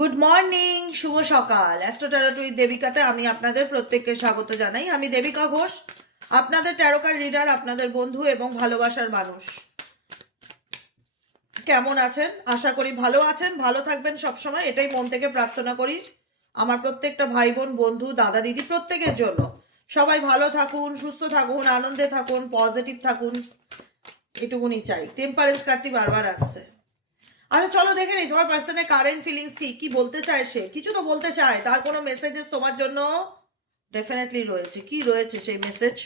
Good morning, শুভ সকাল। Astro tarot with দেবিকাতে আমি আপনাদের প্রত্যেককে স্বাগত জানাই। আমি দেবিকা ঘোষ, আপনাদের ট্যারোকার রিডার, আপনাদের বন্ধু এবং ভালোবাসার মানুষ। কেমন আছেন? আশা করি ভালো আছেন, ভালো থাকবেন সবসময়, এটাই মন থেকে প্রার্থনা করি আমার প্রত্যেকটা ভাই বোন, বন্ধু, দাদা দিদি প্রত্যেকের জন্য। সবাই ভালো থাকুন, সুস্থ থাকুন, আনন্দে থাকুন, পজিটিভ থাকুন, এটুকুনি চাই। টেম্পারেন্স কার্ডটি বারবার আসছে। আচ্ছা চলো দেখে নিই তোমার পার্সনের কারেন্ট ফিলিংস কি বলতে চায়। সে কিছু তো বলতে চায়, তার কোনো মেসেজেস তোমার জন্য ডেফিনেটলি রয়েছে। কি রয়েছে সেই মেসেজ?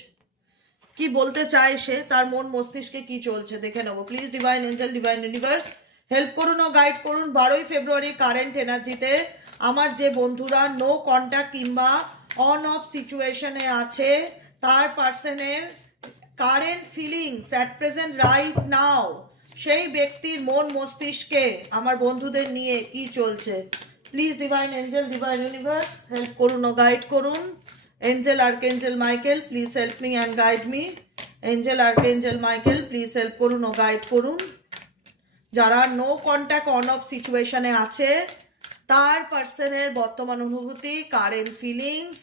কি বলতে চায় সে? তার মন মস্তিষ্কে কি চলছে দেখে নেবো। Please divine angel, divine universe help করুন ও গাইড করুন 12ই ফেব্রুয়ারি কারেন্ট এনার্জিতে আমার যে বন্ধুরা নো কন্ট্যাক্ট কিংবা অন অফ সিচুয়েশনে আছে, তার পার্সনের current feelings at present right now, সেই ব্যক্তির মন মস্তিষ্কে আমার বন্ধুদের নিয়ে কি চলছে। Please divine angel, divine universe help করুন ও গাইড করুন। Angel archangel Michael please help me and guide me. Angel archangel Michael please help করুন ও গাইড করুন। যারা নো কন্ট্যাক্ট অন অফ সিচুয়েশনে আছে, তার পার্সনের বর্তমান অনুভূতি, current feelings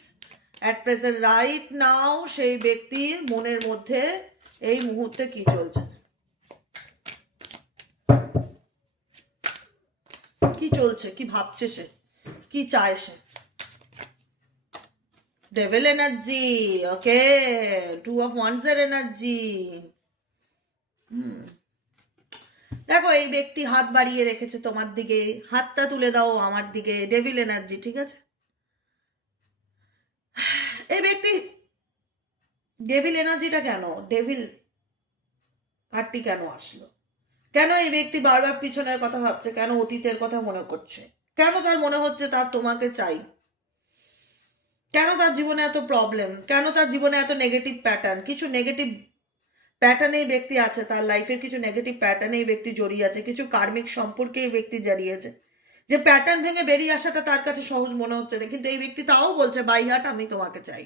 at present right now, সেই ব্যক্তির মনের মধ্যে এই মুহূর্তে কি চলছে, কি চলছে, কি ভাবছে সে, কি চায় সে। Devil energy, okay, 2 of Wands এর এনার্জি। দেখো এই ব্যক্তি হাত বাড়িয়ে রেখেছে তোমার দিকে, হাতটা তুলে দাও আমার দিকে, ডেভিল এনার্জি, ঠিক আছে। এই ব্যক্তি ডেভিল এনার্জিটা কেন, ডেভিল কার্ডটি কেন আসলো, কেন এই ব্যক্তি বারবার পিছনের কথা ভাবছে, কেন অতীতের কথা মনে করছে, কেন তার মনে হচ্ছে তার তোমাকে চাই, কেন তার জীবনে এত প্রবলেম, কেন তার জীবনে এত নেগেটিভ প্যাটার্ন, কিছু নেগেটিভ প্যাটার্নে এই ব্যক্তি আছে, তার লাইফের কিছু নেগেটিভ প্যাটার্নে এই ব্যক্তি জড়িয়ে আছে, কিছু কার্মিক সম্পর্কে এই ব্যক্তি জড়িয়েছে, যে প্যাটার্ন ভেঙে বেরিয়ে আসাটা তার কাছে সহজ মনে হচ্ছে না, কিন্তু এই ব্যক্তি তাও বলছে বাই হার্ট আমি তোমাকে চাই।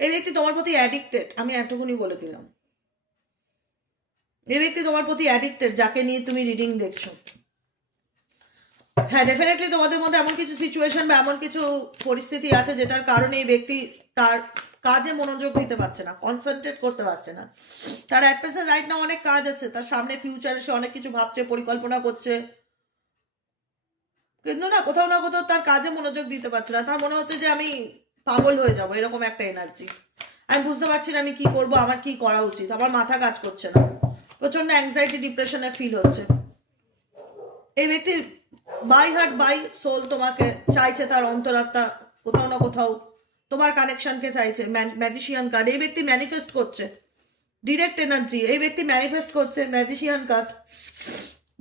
এই ব্যক্তি তোমার প্রতি অ্যাডিক্টেড, আমি এতটুকুনি বলে দিলাম। এই ব্যক্তি তোমার প্রতি অ্যাডিক্টেড, যাকে নিয়ে তুমি রিডিং দেখছো। হ্যাঁ, ডেফিনেটলি তোমাদের মধ্যে এমন কিছু সিচুয়েশন বা এমন কিছু পরিস্থিতি আছে যেটার কারণে এই ব্যক্তি তার কাজে মনোযোগ দিতে পারছে না, কনসেন্ট্রেট করতে পারছে না। তার অ্যাট প্রেজেন্ট রাইট নাও অনেক কাজ আছে, তার সামনে ফিউচারে সে অনেক কিছু ভাবছে, পরিকল্পনা করছে, কিন্তু না কোথাও না কোথাও তার কাজে মনোযোগ দিতে পারছে না। তার মনে হচ্ছে যে আমি পাগল হয়ে যাবো, এরকম একটা এনার্জি। আমি বুঝতে পারছি না আমি কি করব, আমার কি করা উচিত, আমার মাথা কাজ করছে না, প্রচন্ড অ্যাংজাইটি ডিপ্রেশনের ফিল হচ্ছে। এই ব্যক্তির বাই হার্ট বাই সোল তোমাকে চাইছে, তার অন্তরাত্মা কোথাও না কোথাও তোমার কানেকশনকে চাইছে। ম্যাজিশিয়ান কার্ড, এই ব্যক্তি ম্যানিফেস্ট করছে, ডিরেক্ট এনার্জি, এই ব্যক্তি ম্যানিফেস্ট করছে, ম্যাজিশিয়ান কার্ড।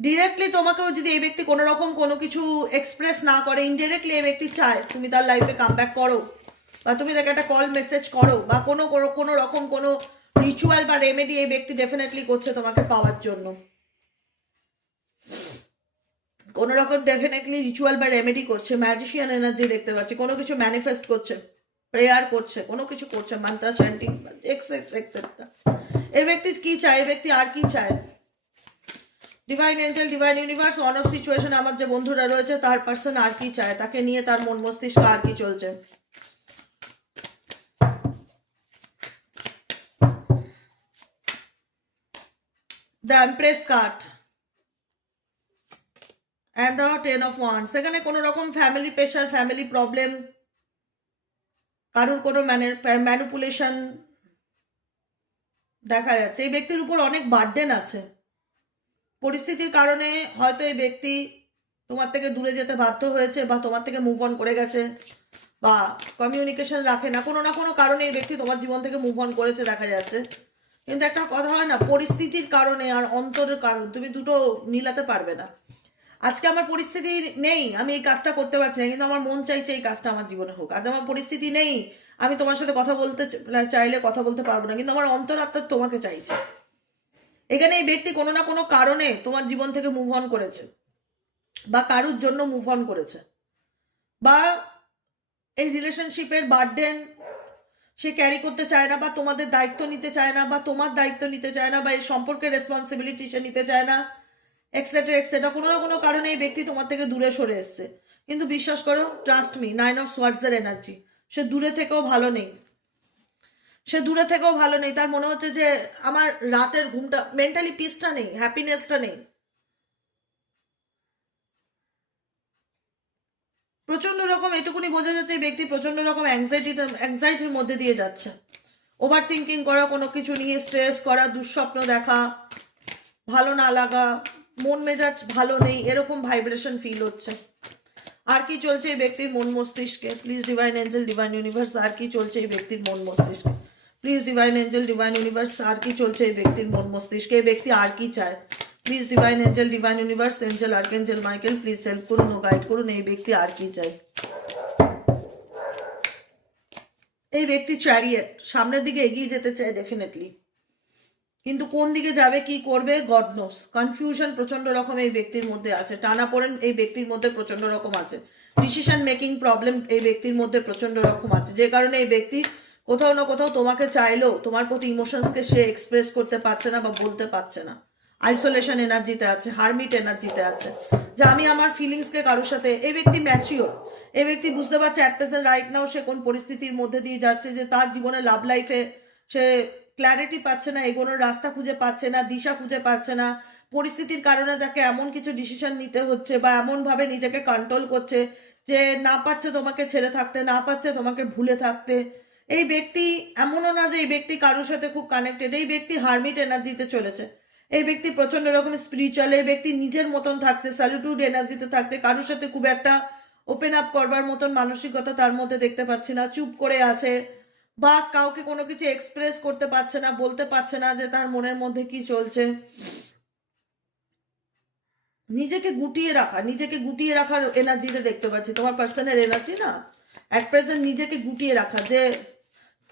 ডিরেক্টলি তোমাকেও যদি এই ব্যক্তি কোনো রকম কোনো কিছু এক্সপ্রেস না করে, ইনডিরেক্টলি এই ব্যক্তি চায় তুমি তার লাইফে কাম ব্যাক করো, বা তুমি তাকে একটা কল মেসেজ করো, বা কোনো রকম কোনো রিচুয়াল বা রেমেডি এই ব্যক্তি ডেফিনেটলি করছে তোমাকে পাওয়ার জন্য। কোনো রকম ডেফিনেটলি রিচুয়াল বা রেমেডি করছে, ম্যাজিশিয়ান এনার্জি দেখতে পাচ্ছি, কোনো কিছু ম্যানিফেস্ট করছে, প্রেয়ার করছে, কোনো কিছু করছে, মান্ত্রা চ্যান্টিং এক্সেট্রা। এই ব্যক্তি কি চায়, এই ব্যক্তি আর কি চায়? Divine angel, divine universe, on of situation আমার যে বন্ধুরা রয়েছে তার পার্সন আর কি চায়, তাকে নিয়ে তার মন মস্তিষ্ক আর কি চলছে। The empress card and the 10 of Wands। সেখানে কোনো রকম ফ্যামিলি প্রেশার, ফ্যামিলি প্রবলেম, কারোর কোনো ম্যানিপুলেশন দেখা যাচ্ছে। এই ব্যক্তির উপর অনেক বার্ডেন আছে, পরিস্থিতির কারণে হয়তো এই ব্যক্তি তোমার থেকে দূরে যেতে বাধ্য হয়েছে, বা তোমার থেকে মুভ অন করে গেছে, বা কমিউনিকেশন রাখে না, কোনো না কোনো কারণে এই ব্যক্তি তোমার জীবন থেকে মুভ অন করেছে দেখা যাচ্ছে। কিন্তু একটা কথা হয় না, পরিস্থিতির কারণে আর অন্তরের কারণ তুমি দুটো মিলাতে পারবে না। আজকে আমার পরিস্থিতি নেই, আমি এই কাজটা করতে পারছি না, কিন্তু আমার মন চাইছে এই কাজটা আমার জীবনে হোক। আজ আমার পরিস্থিতি নেই, আমি তোমার সাথে কথা বলতে চাইলে কথা বলতে পারবো না, কিন্তু আমার অন্তরাত্মা তোমাকে চাইছে। এখানে এই ব্যক্তি কোনো না কোনো কারণে তোমার জীবন থেকে মুভ অন করেছে, বা কারুর জন্য মুভ অন করেছে, বা এই রিলেশনশিপের বার্ডেন সে ক্যারি করতে চায় না, বা তোমাদের দায়িত্ব নিতে চায় না, বা তোমার দায়িত্ব নিতে চায় না, বা এই সম্পর্কের রেসপন্সিবিলিটি সে নিতে চায় না। এক্সেট্রা এক্সেট্রা, কোনো না কোনো কারণে এই ব্যক্তি তোমার থেকে দূরে সরে এসছে। কিন্তু বিশ্বাস করো, ট্রাস্ট মি, 9 অফ সোয়ার্ডসের এনার্জি, সে দূরে থেকেও ভালো নেই, সে দূরে থেকেও ভালো নেই। তার মনে হচ্ছে যে আমার রাতের ঘুমটা, মেন্টালি পিসটা নেই, হ্যাপিনেসটা নেই। প্রচন্ড রকম এটুকুনি বোঝা যাচ্ছে এই ব্যক্তি প্রচন্ড রকম অ্যাংজাইটির মধ্যে দিয়ে যাচ্ছে। ওভার থিঙ্কিং করা, কোনো কিছু নিয়ে স্ট্রেস করা, দুঃস্বপ্ন দেখা, ভালো না লাগা, মন মেজাজ ভালো নেই, এরকম ভাইব্রেশন ফিল হচ্ছে। আর কি চলছে এই ব্যক্তির মন মস্তিষ্কে? Please divine angel, divine universe, আর কি চলছে এই ব্যক্তির মন মস্তিষ্কে? Please divine angel, divine universe, আর কি চলছে এই ব্যক্তির মন মস্তিষ্কে? এই ব্যক্তি আর কি চায়? Please divine angel, divine universe, angel archangel Michael, please help করুন ও গাইড করুন, এই ব্যক্তি আর কি চায়? এই ব্যক্তি চ্যারিয়েট, সামনের দিকে এগিয়ে যেতে চায় ডেফিনেটলি, কিন্তু কোন দিকে যাবে, কি করবে, গড নোস। কনফিউশন প্রচন্ড রকম এই ব্যক্তির মধ্যে আছে, টানাপোড়েন এই ব্যক্তির মধ্যে প্রচন্ড রকম আছে, ডিসিশন মেকিং প্রবলেম এই ব্যক্তির মধ্যে প্রচন্ড রকম আছে, যে কারণে এই ব্যক্তি কোথাও না কোথাও তোমাকে চাইলেও তোমার প্রতি ইমোশনসকে সে এক্সপ্রেস করতে পারছে না বা বলতে পারছে না। আইসোলেশন এনার্জিতে আছে, হারমিট এনার্জিতে আছে, যে আমি আমার ফিলিংসকে কারোর সাথে, এই ব্যক্তি ম্যাচিওর, এই ব্যক্তি বুঝতে পারছে অ্যাট প্রেজেন্ট রাইট নাও সে কোন পরিস্থিতির মধ্যে দিয়ে যাচ্ছে, যে তার জীবনে লাভ লাইফে সে ক্ল্যারিটি পাচ্ছে না, এগোনোর রাস্তা খুঁজে পাচ্ছে না, দিশা খুঁজে পাচ্ছে না, পরিস্থিতির কারণে তাকে এমন কিছু ডিসিশন নিতে হচ্ছে বা এমনভাবে নিজেকে কন্ট্রোল করছে যে না পাচ্ছে তোমাকে ছেড়ে থাকতে, না পাচ্ছে তোমাকে ভুলে থাকতে। এই ব্যক্তি এমনও না যে এই ব্যক্তি কারোর সাথে খুব কানেক্টেড, এই ব্যক্তি হারমিট এনার্জিতে চলেছে, এই ব্যক্তি প্রচন্ড রকম স্পিরিচুয়াল, এই ব্যক্তি নিজের মতন থাকছে, সলিটিউড এনার্জিতে থাকছে, কারোর সাথে খুব একটা ওপেন আপ করবার মতন মানসিকতা তার মধ্যে দেখতে পাচ্ছি না, চুপ করে আছে বা কাউকে কোনো কিছু এক্সপ্রেস করতে পারছে না, বলতে পারছে না যে তার মনের মধ্যে কি চলছে। নিজেকে গুটিয়ে রাখার এনার্জিতে দেখতে পাচ্ছি, তোমার পার্সনের এনার্জি না অ্যাট প্রেজেন্ট নিজেকে গুটিয়ে রাখা, যে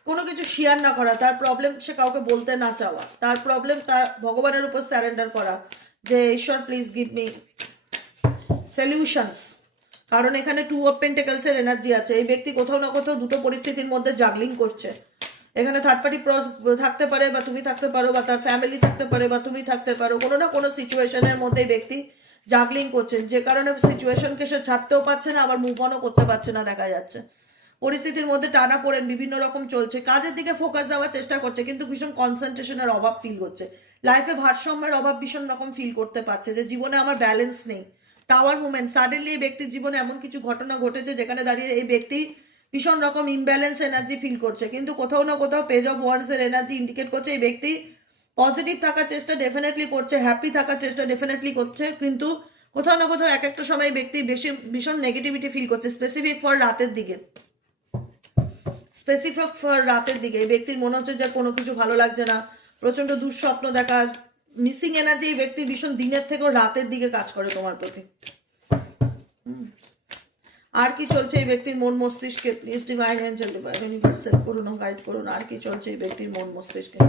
কোনো কিছু শেয়ার না করা, তার প্রবলেম সে কাউকে বলতে না চাওয়া, তার প্রবলেম তার ভগবানের উপর স্যারেন্ডার করা, যে ঈশ্বর প্লিজ গিভ মি সলিউশনস। কারণ এখানে 2 অফ পেন্টাকেলসের এনার্জি আছে, এই ব্যক্তি কোথাও না কোথাও দুটো পরিস্থিতির মধ্যে জাগলিং করছে। এখানে থার্ড পার্টি থাকতে পারে বা তুমি থাকতে পারো, বা তার ফ্যামিলি থাকতে পারে বা তুমি থাকতে পারো, কোনো না কোনো সিচুয়েশনের মধ্যে এই ব্যক্তি জাগলিং করছে, যে কারণে সিচুয়েশনকে সে ছাড়তেও পারছে না, আবার মুভ অনও করতে পারছে না। দেখা যাচ্ছে পরিস্থিতির মধ্যে টানা পড়েন বিভিন্ন রকম চলছে, কাজের দিকে ফোকাস দেওয়ার চেষ্টা করছে, কিন্তু ভীষণ কনসেন্ট্রেশনের অভাব ফিল করছে, লাইফে ভারসাম্যের অভাব ভীষণ রকম ফিল করতে পারছে, যে জীবনে আমার ব্যালেন্স নেই। টাওয়ার মুভমেন্ট, সাডেনলি এই ব্যক্তির জীবনে এমন কিছু ঘটনা ঘটেছে যেখানে দাঁড়িয়ে এই ব্যক্তি ভীষণ রকম ইমব্যালেন্স এনার্জি ফিল করছে, কিন্তু কোথাও না কোথাও পেজ অফ ওয়ান্ডসের এনার্জি ইন্ডিকেট করছে এই ব্যক্তি পজিটিভ থাকার চেষ্টা ডেফিনেটলি করছে, হ্যাপি থাকার চেষ্টা ডেফিনেটলি করছে, কিন্তু কোথাও না কোথাও এক একটা সময় ব্যক্তি ভীষণ নেগেটিভিটি ফিল করছে, স্পেসিফিক ফর রাতের দিকে। এই ব্যক্তির মনে হচ্ছে যে কোনো কিছু ভালো লাগছে না, প্রচন্ড দুঃস্বপ্ন দেখা, মিসিং এনার্জি এই ব্যক্তি ভীষণ দিনের থেকেও রাতের দিকে কাজ করে তোমার প্রতি। আর কি চলছে এই ব্যক্তির মন মস্তিষ্কে? Please divine angel, divine universal করুন, গাইড করুন, আর কি চলছে এই ব্যক্তির মন মস্তিষ্কে?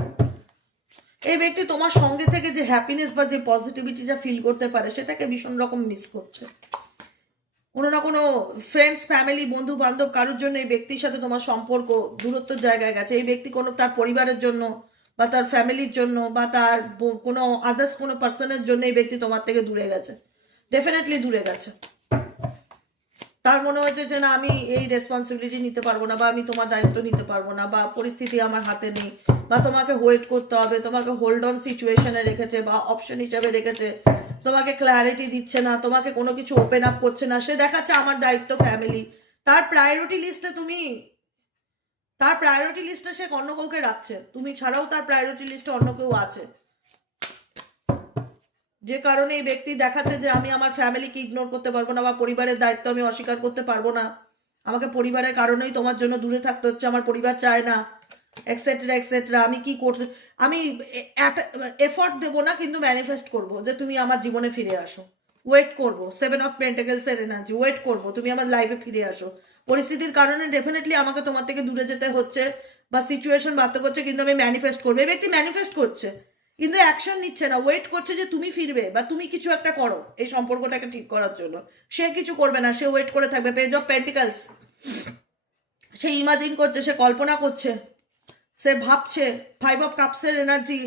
এই ব্যক্তি তোমার সঙ্গে থেকে যে হ্যাপিনেস বা যে পজিটিভিটিটা ফিল করতে পারে সেটাকে ভীষণ রকম মিস করছে। কোনো না কোনো ফ্রেন্ডস, ফ্যামিলি, বন্ধু বান্ধব কারোর জন্য এই ব্যক্তির সাথে তোমার সম্পর্ক দূরত্বের জায়গায় গেছে, এই ব্যক্তি কোনো তার পরিবারের জন্য বা তার ফ্যামিলির জন্য বা তার কোনো আদার্স কোনো পার্সনের জন্য এই ব্যক্তি তোমার থেকে দূরে গেছে, ডেফিনেটলি দূরে গেছে। তার মনে হয়েছে যে না, আমি এই রেসপন্সিবিলিটি নিতে পারবো না, বা আমি তোমার দায়িত্ব নিতে পারবো না, বা পরিস্থিতি আমার হাতে নেই, বা তোমাকে ওয়েট করতে হবে, তোমাকে হোল্ড অন সিচুয়েশনে রেখেছে বা অপশন হিসাবে রেখেছে, তোমাকে ক্ল্যারিটি দিচ্ছে না, তোমাকে কোনো কিছু ওপেন আপ করছে না, সে দেখাচ্ছে আমার দায়িত্ব ফ্যামিলি। তার প্রায়োরিটি লিস্টে সে অন্য কাউকে রাখছে, তুমি ছাড়াও তার প্রায়োরিটি লিস্টে অন্য কেউ আছে, যে কারণে এই ব্যক্তি দেখাচ্ছে যে আমি আমার ফ্যামিলিকে ইগনোর করতে পারবো না, বা পরিবারের দায়িত্ব আমি অস্বীকার করতে পারবো না, আমাকে পরিবারের কারণেই তোমার জন্য দূরে থাকতে হচ্ছে, আমার পরিবার চায় না, এক্সেট্রা এক্সেট্রা। আমি কি করতে, আমি এফর্ট দেবো না, কিন্তু ম্যানিফেস্ট করবো যে তুমি আমার জীবনে ফিরে আসো, ওয়েট করবো, 7 অফ পেন্টাকেলসের এনার্জি, ওয়েট করবো তুমি আমার লাইফে ফিরে আসো। পরিস্থিতির কারণে ডেফিনেটলি আমাকে তোমার থেকে দূরে যেতে হচ্ছে বা সিচুয়েশন বাধ্য করছে, কিন্তু আমি ম্যানিফেস্ট করবো। এই ব্যক্তি ম্যানিফেস্ট করছে কিন্তু অ্যাকশন নিচ্ছে না, ওয়েট করছে যে তুমি ফিরবে বা তুমি কিছু একটা করো এই সম্পর্কটাকে ঠিক করার জন্য। সে কিছু করবে না, সে ওয়েট করে থাকবে। Page of pentacles, say imagine করছে, সে কল্পনা করছে, সে ভাবছে। 5 অফ কাপসের এনার্জি,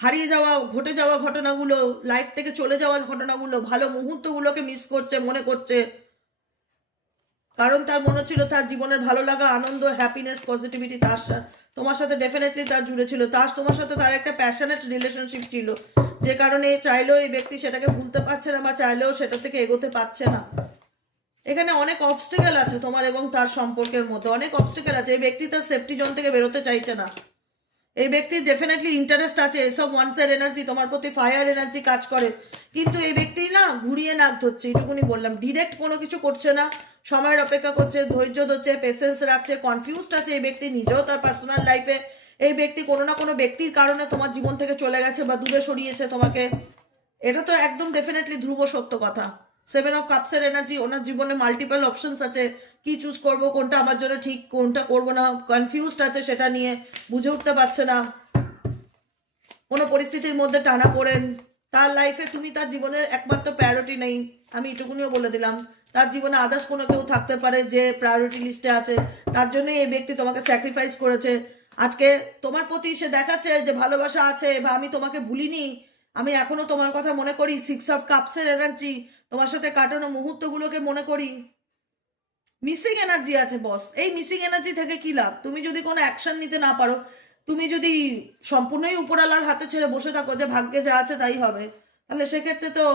হারিয়ে যাওয়া, ঘটে যাওয়া ঘটনাগুলো, লাইফ থেকে চলে যাওয়া ঘটনাগুলো, ভালো মুহূর্তগুলোকে মিস করছে, মনে করছে, কারণ তার মনে হচ্ছিল তার জীবনের ভালো লাগা, আনন্দ, হ্যাপিনেস, পজিটিভিটি তোমার সাথে ডেফিনেটলি তার জুড়ে ছিল। তোমার সাথে তার একটা প্যাশনেট রিলেশনশিপ ছিল, যে কারণে চাইলেও এই ব্যক্তি সেটাকে ভুলতে পারছে না, বা চাইলেও সেটা থেকে এগোতে পারছে না। এখানে অনেক অবস্টেকেল আছে তোমার এবং তার সম্পর্কের মধ্যে, অনেক অবস্টেকেল আছে। এই ব্যক্তি তার সেফটি জোন থেকে বেরোতে চাইছে না। এই ব্যক্তির ডেফিনেটলি ইন্টারেস্ট আছে, এসব ওয়ান্সের এনার্জি, তোমার প্রতি ফায়ার এনার্জি কাজ করে, কিন্তু এই ব্যক্তি না ঘুরিয়ে নাক ধরছে, এইটুকুনি বললাম। ডিরেক্ট কোনো কিছু করছে না, সময়ের অপেক্ষা করছে, ধৈর্য ধরছে, পেশেন্স রাখছে, কনফিউজড আছে এই ব্যক্তি নিজেও তার পার্সোনাল লাইফে। এই ব্যক্তি কোনো না কোনো ব্যক্তির কারণে তোমার জীবন থেকে চলে গেছে বা দূরে সরিয়েছে তোমাকে, এটা তো একদম ডেফিনেটলি ধ্রুব সত্য কথা। 7 অফ কাপসের এনার্জি, ওনার জীবনে মাল্টিপল অপশনস আছে, কি চুজ করব, কোনটা আমার জন্য ঠিক, কোনটা করব না, কনফিউজড আছে, সেটা নিয়ে বুঝে উঠতে পারছে না। কোনো পরিস্থিতির মধ্যে টানা পড়েন, তার লাইফে তুমি তার জীবনের একমাত্র প্রায়োরিটি নেই, আমি এটুকুনিও বলে দিলাম। তার জীবনে আদার্স কোনো কেউ থাকতে পারে যে প্রায়োরিটি লিস্টে আছে, তার জন্যই এই ব্যক্তি তোমাকে স্যাক্রিফাইস করেছে। আজকে তোমার প্রতি সে দেখাচ্ছে যে ভালোবাসা আছে, বা আমি তোমাকে ভুলিনি, আমি এখনো তোমার কথা মনে করি। 6 অফ কাপসের এনার্জি, তোমার সাথে কাটানো মুহূর্তগুলোকে মনে করি। মিসিং এনার্জি আছে বস। এই মিসিং এনার্জি থেকে কি লাভ? তুমি যদি কোনো অ্যাকশন নিতে না পারো, তুমি যদি সম্পূর্ণই উপরালার হাতে ছেড়ে বসে থাকো যে ভাগ্যে যা আছে তাই হবে, তাহলে সেক্ষেত্রে তো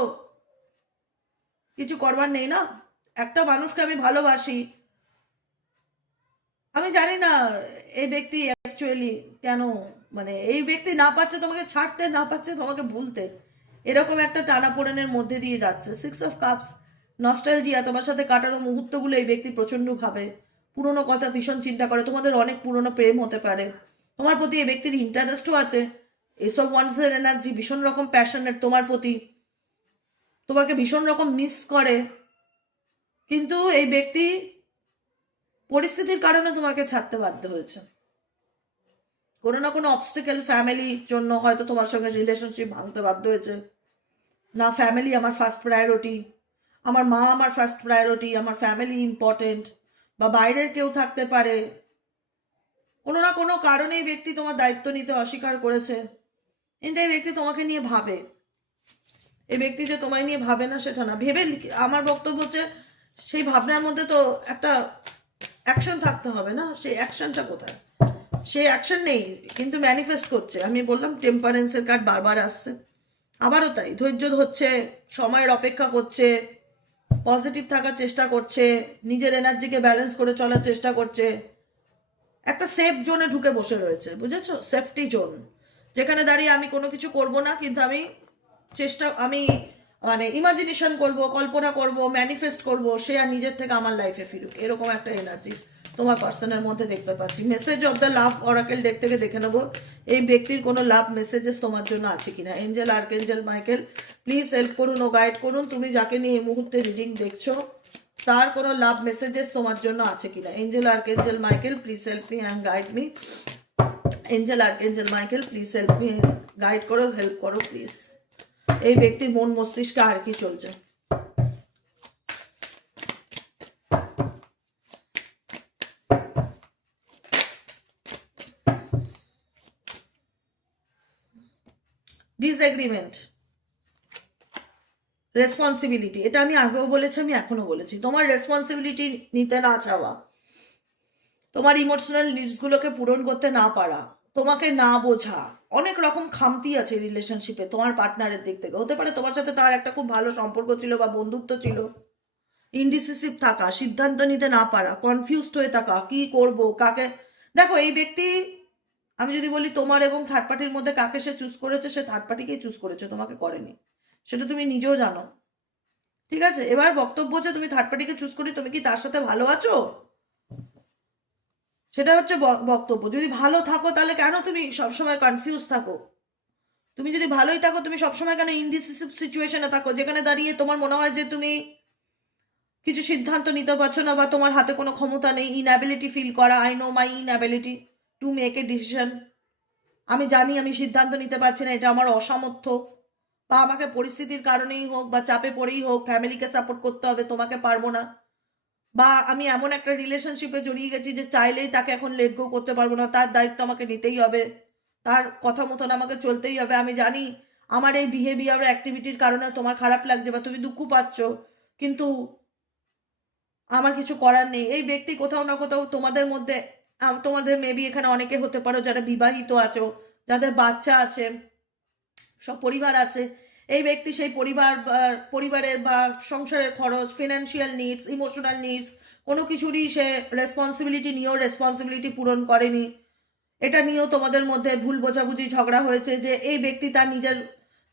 কিছু করবার নেই না। একটা মানুষকে আমি ভালোবাসি, আমি জানি না এই ব্যক্তি অ্যাকচুয়ালি কেন, মানে এই ব্যক্তি না পাচ্ছে তোমাকে ছাড়তে, না পাচ্ছে তোমাকে ভুলতে, এরকম একটা টানাপোড়েনের মধ্যে দিয়ে যাচ্ছে। 6 অফ কাপস, নস্টালজিয়া, তোমার সাথে কাটানো মুহূর্তগুলো এই ব্যক্তি প্রচণ্ড ভাবে, পুরনো কথা ভীষণ চিন্তা করে, তোমাদের অনেক পুরনো প্রেম হতে পারে, তোমার প্রতি এই ব্যক্তির ইন্টারেস্টও আছে। এসব ওয়ান্সের এনার্জি, ভীষণ রকম প্যাশনেট তোমার প্রতি, তোমাকে ভীষণ রকম মিস করে, কিন্তু এই ব্যক্তি পরিস্থিতির কারণে তোমাকে ছাড়তে বাধ্য হয়েছে। কোনো না কোনো অবস্টেকেল ফ্যামিলির জন্য হয়তো তোমার সঙ্গে রিলেশনশিপ ভাঙতে বাধ্য হয়েছে। না, ফ্যামিলি আমার ফার্স্ট প্রায়োরিটি, আমার মা আমার ফার্স্ট প্রায়োরিটি, আমার ফ্যামিলি ইম্পর্টেন্ট, বা বাইরের কেউ থাকতে পারে। কোনো না কোনো কারণে এই ব্যক্তি তোমার দায়িত্ব নিতে অস্বীকার করেছে, কিন্তু এই ব্যক্তি তোমাকে নিয়ে ভাবে। এই ব্যক্তি যে তোমায় নিয়ে ভাবে না সেটা না, ভেবে আমার বক্তব্য হচ্ছে সেই ভাবনার মধ্যে তো একটা অ্যাকশন থাকতে হবে না, সেই অ্যাকশনটা কোথায়? সেই অ্যাকশন নেই, কিন্তু ম্যানিফেস্ট করছে। আমি বললাম টেম্পারেন্সের কার্ড বারবার আসছে, আবারও তাই। ধৈর্য ধরছে, সময়ের অপেক্ষা করছে, পজিটিভ থাকার চেষ্টা করছে, নিজের এনার্জিকে ব্যালেন্স করে চলার চেষ্টা করছে। একটা সেফ জোনে ঢুকে বসে রয়েছে, বুঝেছো? সেফটি জোন, যেখানে দাঁড়িয়ে আমি কোনো কিছু করব না, কিন্তু আমি মানে ইমাজিনেশন করব, কল্পনা করব, ম্যানিফেস্ট করব সে আর নিজের থেকে আমার লাইফে ফিরুক, এরকম একটা এনার্জি তোমার পার্সনের মধ্যে দেখতে পাচ্ছি। Message of the love oracle deck থেকে দেখে নেবো এই ব্যক্তির কোনো লাভ মেসেজেস তোমার জন্য আছে কিনা। Angel, archangel Michael please help করুন ও গাইড করুন। তুমি যাকে নিয়ে এই মুহূর্তে রিডিং দেখছো তার কোনো লাভ মেসেজেস তোমার জন্য আছে কিনা। Angel, archangel Michael please help me and guide me. Angel, archangel Michael please help me, guide করো, হেল্প করো প্লিজ। এই ব্যক্তির মন মস্তিষ্কে আর কি চলছে? ডিসএগ্রিমেন্ট, রেসপন্সিবিলিটি, এটা আমি আগেও বলেছি, আমি এখনো বলেছি। তোমার রেসপন্সিবিলিটি নিতে না চাওয়া, তোমার ইমোশনাল নিডসগুলোকে পূরণ করতে না পারা, তোমাকে না বোঝা, অনেক রকম খামতি আছে রিলেশনশিপে তোমার পার্টনারের দিক থেকে। হতে পারে তোমার সাথে তার একটা খুব ভালো সম্পর্ক ছিল বা বন্ধুত্ব ছিল, ইনডিসিসিভ থাকা, সিদ্ধান্ত নিতে না পারা, কনফিউজড হয়ে থাকা, কি করব কাকে। দেখো এই ব্যক্তি, আমি যদি বলি তোমার এবং থার্ড পার্টির মধ্যে কাকে সে চুজ করেছে, সে থার্ড পার্টিকেই চুজ করেছে, তোমাকে করেনি, সেটা তুমি নিজেও জানো। ঠিক আছে, এবার বক্তব্য হচ্ছে তুমি থার্ড পার্টিকে চুজ করি, তুমি কি তার সাথে ভালো আছো? সেটা হচ্ছে বক্তব্য। যদি ভালো থাকো তাহলে কেন তুমি সবসময় কনফিউজ থাকো? তুমি যদি ভালোই থাকো তুমি সবসময় কেন ইনডিসিসিভ সিচুয়েশনে থাকো, যেখানে দাঁড়িয়ে তোমার মনে হয় যে তুমি কিছু সিদ্ধান্ত নিতে পারছো না, বা তোমার হাতে কোনো ক্ষমতা নেই, ইনঅ্যাবিলিটি ফিল করা। I know my ইনঅ্যাবিলিটি to make a decision. আমি জানি আমি সিদ্ধান্ত নিতে পারছি না, এটা আমার অসামর্থ্য, বা আমাকে পরিস্থিতির কারণেই হোক বা চাপে পড়েই হোক ফ্যামিলিকে সাপোর্ট করতে হবে, তোমাকে পারবো না, বা আমি এমন একটা রিলেশনশিপে জড়িয়ে গেছি যে চাইলেই তাকে এখন লেট গো করতে পারবো না, তার দায়িত্ব আমাকে নিতেই হবে, তার কথা মতন আমাকে চলতেই হবে। আমি জানি আমার এই বিহেভিয়ার অ্যাক্টিভিটির কারণে তোমার খারাপ লাগছে বা তুমি দুঃখ পাচ্ছ, কিন্তু আমার কিছু করার নেই। এই ব্যক্তি কোথাও না কোথাও তোমাদের মধ্যে, তোমাদের মেবি এখানে অনেকে হতে পারো যারা বিবাহিত আছো, যাদের বাচ্চা আছে, সব পরিবার আছে। এই ব্যক্তি সেই পরিবারের বা সংসারের খরচ, ফিনান্সিয়াল নিডস, ইমোশনাল নিডস, কোনো কিছুরই সে রেসপন্সিবিলিটি নিয়েও রেসপন্সিবিলিটি পূরণ করেনি। এটা নিয়েও তোমাদের মধ্যে ভুল বোঝাবুঝি ঝগড়া হয়েছে যে এই ব্যক্তি তার নিজের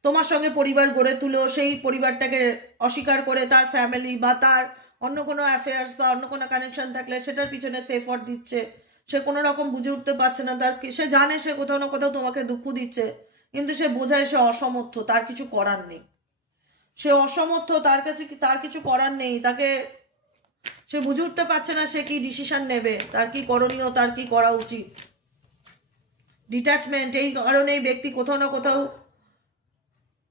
তোমার সঙ্গে পরিবার গড়ে তুলেও সেই পরিবারটাকে অস্বীকার করে তার ফ্যামিলি বা তার অন্য কোনো অ্যাফেয়ার্স বা অন্য কোনো কানেকশন থাকলে সেটার পিছনে সে এফর্ট দিচ্ছে। সে কোনো রকম বুঝে উঠতে পারছে না, সে জানে সে কোথাও না কোথাও তোমাকে দুঃখ দিচ্ছে, কিন্তু সে বোঝায় সে অসমর্থ, তার কিছু করার নেই। সে অসমর্থ, তার কাছে তার কিছু করার নেই, তাকে সে বুঝে উঠতে পারছে না সে কি ডিসিশন নেবে, তার কি করণীয়, তার কি করা উচিত। ডিট্যাচমেন্ট, এই কারণে এই ব্যক্তি কোথাও না কোথাও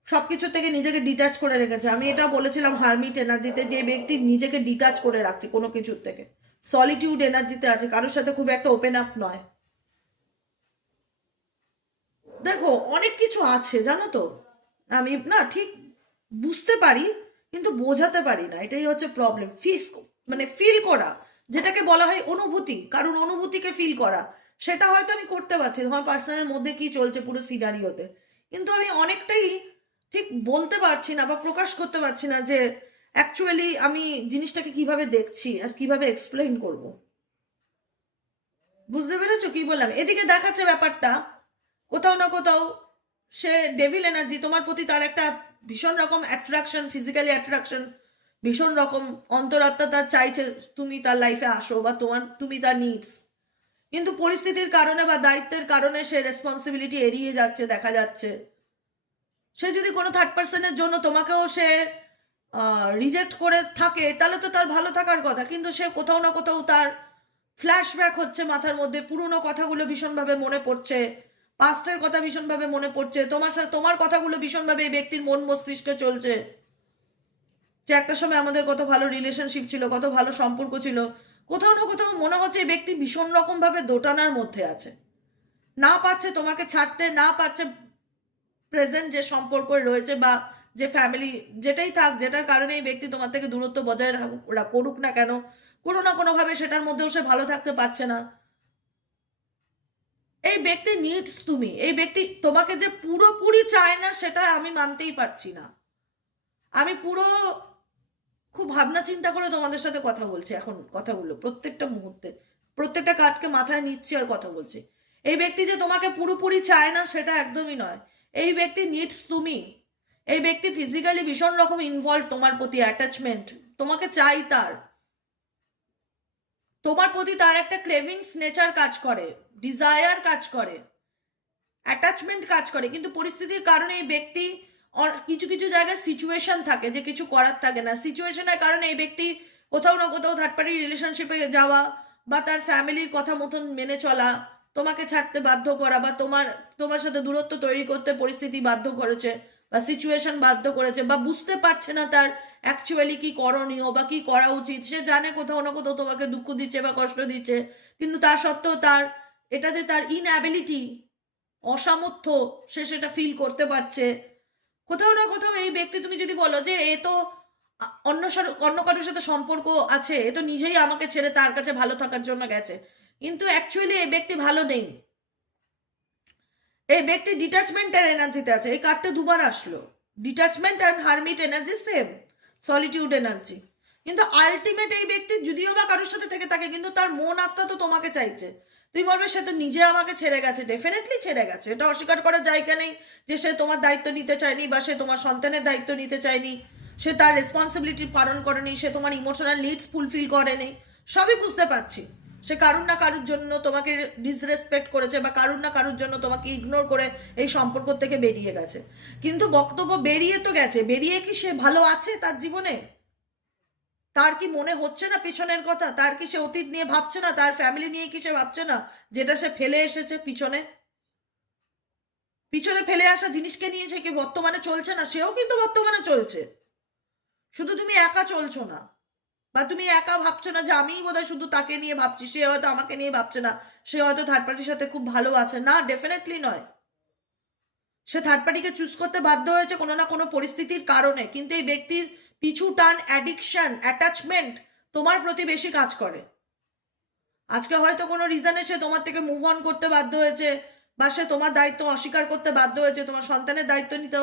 সবকিছু থেকে নিজেকে ডিট্যাচ করে রেখেছে। আমি এটা বলেছিলাম হারমিট এনার্জিতে, যে ব্যক্তি নিজেকে ডিট্যাচ করে রাখছে কোনো কিছুর থেকে, সলিটিউড এনার্জিতে আছে, কারোর সাথে খুব একটা ওপেন আপ নয়। দেখো অনেক কিছু আছে জানো তো, আমি না ঠিক বুঝতে পারি কিন্তু বোঝাতে পারি না, এটাই হচ্ছে প্রবলেম। মানে ফিল করা, যেটাকে বলা হয় অনুভূতি, কারণ অনুভূতিকে ফিল করা, সেটা হয়তো আমি করতে পারছি তোমার পার্সনের মধ্যে কি চলছে পুরো সিনারিওতে, কিন্তু আমি অনেকটাই ঠিক বলতে পারছি না বা প্রকাশ করতে পারছি না যে অ্যাকচুয়ালি আমি জিনিসটাকে কিভাবে দেখছি আর কিভাবে এক্সপ্লেইন করব। বুঝতে পেরেছো কি বললাম? এদিকে দেখাচ্ছে ব্যাপারটা কোথাও না কোথাও সে ডেভিল এনার্জি, তোমার প্রতি তার একটা ভীষণ রকম অ্যাট্রাকশন, ফিজিক্যালি অ্যাট্রাকশন, ভীষণ রকম অন্তরাত্মা তার চাইছে তুমি তার লাইফে আসো বা তুমি তার নিডস, কিন্তু পরিস্থিতির কারণে বা দায়িত্বের কারণে সে রেসপন্সিবিলিটি এড়িয়ে যাচ্ছে দেখা যাচ্ছে। সে যদি কোনো থার্ড পার্সনের জন্য তোমাকেও সে রিজেক্ট করে থাকে তাহলে তো তার ভালো থাকার কথা, কিন্তু সে কোথাও না কোথাও তার ফ্ল্যাশব্যাক হচ্ছে মাথার মধ্যে, পুরনো কথাগুলো ভীষণভাবে মনে পড়ছে, পাস্টের কথা ভীষণভাবে মনে পড়ছে, তোমার সাথে তোমার কথাগুলো ভীষণভাবে এই ব্যক্তির মন মস্তিষ্কে চলছে, যে একটা সময় আমাদের কত ভালো রিলেশনশিপ ছিল, কত ভালো সম্পর্ক ছিল। কোথাও না কোথাও মনে হচ্ছে এই ব্যক্তি ভীষণ রকমভাবে দোটানার মধ্যে আছে, না পাচ্ছে তোমাকে ছাড়তে, না পাচ্ছে প্রেজেন্ট যে সম্পর্ক রয়েছে বা যে ফ্যামিলি যেটাই থাক, যেটার কারণে এই ব্যক্তি তোমার থেকে দূরত্ব বজায় করুক না কেন, কোনো না কোনোভাবে সেটার মধ্যেও সে ভালো থাকতে পারছে না। এই ব্যক্তি নিডস তুমি, এই ব্যক্তি তোমাকে যে পুরোপুরি চায় না সেটা আমি মানতেই পারছি না। আমি পুরো খুব ভাবনা চিন্তা করে তোমাদের সাথে কথা বলছি এখন, কথাগুলো প্রত্যেকটা মুহূর্তে প্রত্যেকটা কার্ডকে মাথায় নিচ্ছি আর কথা বলছি। এই ব্যক্তি যে তোমাকে পুরোপুরি চায় না সেটা একদমই নয়, এই ব্যক্তি নিডস তুমি। এই ব্যক্তি ফিজিক্যালি ভীষণ রকম ইনভলভ তোমার প্রতি, অ্যাটাচমেন্ট তোমাকে চাই তার, তোমার প্রতি তার একটা ক্রেভিংস নেচার কাজ করে, ডিজায়ার কাজ করে, অ্যাটাচমেন্ট কাজ করে, কিন্তু পরিস্থিতির কারণে এই ব্যক্তি কিছু কিছু জায়গায় সিচুয়েশন থাকে যে কিছু করার থাকে না, সিচুয়েশনের কারণে এই ব্যক্তি কোথাও না কোথাও থার্ড পার্টি রিলেশনশিপে যাওয়া বা তার ফ্যামিলির কথা মতন মেনে চলা, তোমাকে ছাড়তে বাধ্য করা বা তোমার সাথে দূরত্ব তৈরি করতে পরিস্থিতি বাধ্য করেছে বা সিচুয়েশন বাধ্য করেছে, বা বুঝতে পারছে না তার অ্যাকচুয়ালি কি করণীয় বা কি করা উচিত। সে জানে কোথাও না কোথাও তোমাকে দুঃখ দিচ্ছে বা কষ্ট দিচ্ছে, কিন্তু তা সত্ত্বেও তার এটা যে তার ইনঅ্যাবিলিটি, অসামর্থ্য, সে সেটা ফিল করতে পারছে। কোথাও না কোথাও এই ব্যক্তি, তুমি যদি বলো যে এ তো অন্য কারোর সাথে সম্পর্ক আছে, এ তো নিজেই আমাকে ছেড়ে তার কাছে ভালো থাকার জন্য গেছে, কিন্তু অ্যাকচুয়ালি এই ব্যক্তি ভালো নেই। এই ব্যক্তি ডিট্যাচমেন্টের এনার্জিতে আছে, এই কার্ডটা দুবার আসলো, detachment and hermit energy same, solitude energy. কিন্তু আলটিমেট এই ব্যক্তি যদিও বা কারোর সাথে থেকে থাকে, কিন্তু তার মন আত্মা তো তোমাকে চাইছে। তুমি বলবে সে তো নিজে আমাকে ছেড়ে গেছে, ডেফিনেটলি ছেড়ে গেছে, এটা অস্বীকার করার জায়গা নেই যে সে তোমার দায়িত্ব নিতে চায়নি বা সে তোমার সন্তানের দায়িত্ব নিতে চায়নি, সে তার রেসপন্সিবিলিটি পালন করেনি, সে তোমার ইমোশনাল নিডস ফুলফিল করেনি, সবই বুঝতে পারছি। সে কারুর না কারুর জন্য তোমাকে ডিসরেসপেক্ট করেছে বা কারুর না কারুর জন্য তোমাকে ইগনোর করে এই সম্পর্ক থেকে বেরিয়ে গেছে, কিন্তু বক্তব্য বেরিয়ে তো গেছে, বেরিয়ে কি সে ভালো আছে তার জীবনে? তার কি মনে হচ্ছে না পিছনের কথা? তার কি সে অতীত নিয়ে ভাবছে না? তার ফ্যামিলি নিয়ে কি সে ভাবছে না, যেটা সে ফেলে এসেছে পিছনে? পিছনে ফেলে আসা জিনিসকে নিয়ে সে কি বর্তমানে চলছে না? সেও কিন্তু বর্তমানে চলছে, শুধু তুমি একা চলছো না। বা তুমি একা ভাবছো না যে আমিই বোধহয় শুধু তাকে নিয়ে ভাবছি, সে হয়তো আমাকে নিয়ে ভাবছে না, সে হয়তো থার্ড পার্টির সাথে খুব ভালো আছে। না, ডেফিনেটলি নয়। সে থার্ড পার্টিকে চুজ করতে বাধ্য হয়েছে কোনো না কোনো পরিস্থিতির কারণে, কিন্তু এই ব্যক্তির পিছু টান, অ্যাডিকশন, অ্যাটাচমেন্ট তোমার প্রতি বেশি কাজ করে। আজকে হয়তো কোনো রিজনে সে তোমার থেকে মুভ অন করতে বাধ্য হয়েছে, বা সে তোমার দায়িত্ব অস্বীকার করতে বাধ্য হয়েছে, তোমার সন্তানের দায়িত্ব নিতে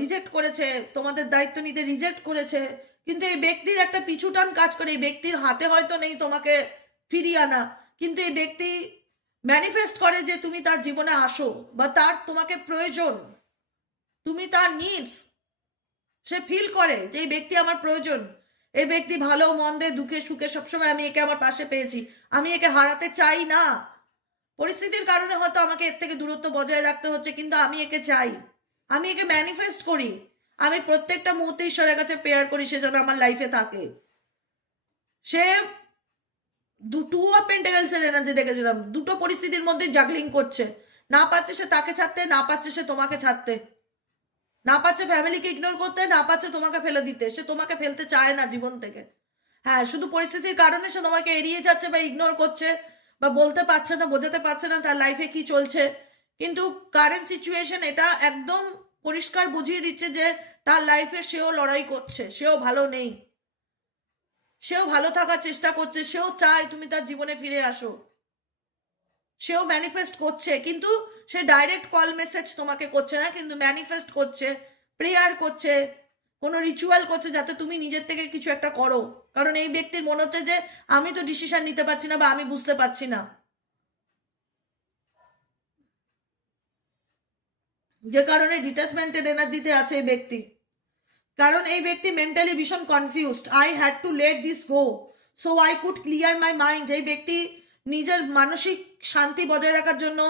রিজেক্ট করেছে, তোমাদের দায়িত্ব নিতে রিজেক্ট করেছে, কিন্তু এই ব্যক্তির একটা পিছুটান কাজ করে। এই ব্যক্তির হাতে হয়তো নেই তোমাকে ফিরিয়ে আনা, কিন্তু এই ব্যক্তি ম্যানিফেস্ট করে যে তুমি তার জীবনে আসো, বা তার তোমাকে প্রয়োজন, তুমি তার নিডস। সে ফিল করে যে এই ব্যক্তি আমার প্রয়োজন, এই ব্যক্তি ভালো মন্দে দুঃখে সুখে সবসময় আমি একে আমার পাশে পেয়েছি, আমি একে হারাতে চাই না। পরিস্থিতির কারণে হয়তো আমাকে এর থেকে দূরত্ব বজায় রাখতে হচ্ছে, কিন্তু আমি একে চাই, আমি একে ম্যানিফেস্ট করি, আমি প্রত্যেকটা মুহূর্তে ঈশ্বরের কাছে প্রেয়ার করি সে যেন আমার লাইফে থাকে। সে টু অফ পেন্টাকেলসের এনার্জি দেখেছিলাম, দুটো পরিস্থিতির মধ্যে জাগলিং করছে, না পাচ্ছে সে তাকে ছাড়তে, না পাচ্ছে সে তোমাকে ছাড়তে, না পাচ্ছে ফ্যামিলিকে ইগনোর করতে, না পাচ্ছে তোমাকে ফেলে দিতে। সে তোমাকে ফেলতে চায় না জীবন থেকে। হ্যাঁ, শুধু পরিস্থিতির কারণে সে তোমাকে এড়িয়ে যাচ্ছে বা ইগনোর করছে, বা বলতে পারছে না, বোঝাতে পারছে না তার লাইফে কি চলছে, কিন্তু কারেন্ট সিচুয়েশন এটা একদম পরিষ্কার বুঝিয়ে দিচ্ছে যে তার লাইফে সেও লড়াই করছে, সেও ভালো নেই, সেও ভালো থাকার চেষ্টা করছে, সেও চায় তুমি তার জীবনে ফিরে আসো, সেও ম্যানিফেস্ট করছে, কিন্তু সে ডাইরেক্ট কল মেসেজ তোমাকে করছে না, কিন্তু ম্যানিফেস্ট করছে, প্রেয়ার করছে, কোনো রিচুয়াল করছে যাতে তুমি নিজের থেকে কিছু একটা করো। কারণ এই ব্যক্তির মনে হচ্ছে যে আমি তো ডিসিশন নিতে পারছি না, বা আমি বুঝতে পারছি না, যে কারণে ডিটাচমেন্টেড এনার্জিতে আছে এই ব্যক্তি। কারণ এই ব্যক্তি মেন্টালি ভীষণ confused. I had to let this go so I could clear my mind. এই ব্যক্তি নিজের মানসিক শান্তি বজায় রাখার জন্য,